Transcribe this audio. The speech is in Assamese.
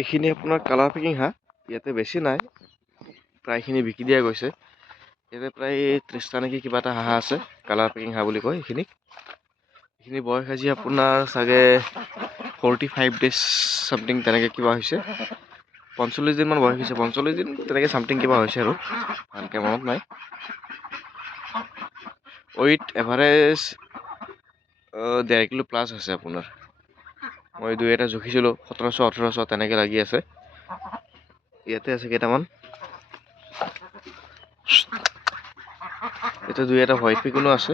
এইখিনি আপোনাৰ কালাৰ পেকিং হাঁহ, ইয়াতে বেছি নাই, প্ৰায়খিনি বিকি দিয়া গৈছে। ইয়াতে প্ৰায় 30টা নেকি কিবা এটা হাঁহ আছে, কালাৰ পেকিং হাঁহ বুলি কয় এইখিনি বয়স আজি আপোনাৰ চাগে 45 days চামথিং তেনেকৈ কিবা হৈছে, 45 দিনমান বয়স হৈছে, 45 দিন তেনেকৈ চামথিং কিবা হৈছে আৰু ভালকৈ মনত নাই। ৱেইট এভাৰেজ 1.5 কিলো প্লাছ আছে আপোনাৰ। মই দুই এটা জুখিছিলোঁ, 1700-1800 তেনেকৈ লাগি আছে। ইয়াতে আছে কেইটামান, ইয়াতে দুই এটা হোৱাইট পেকিঙো আছে।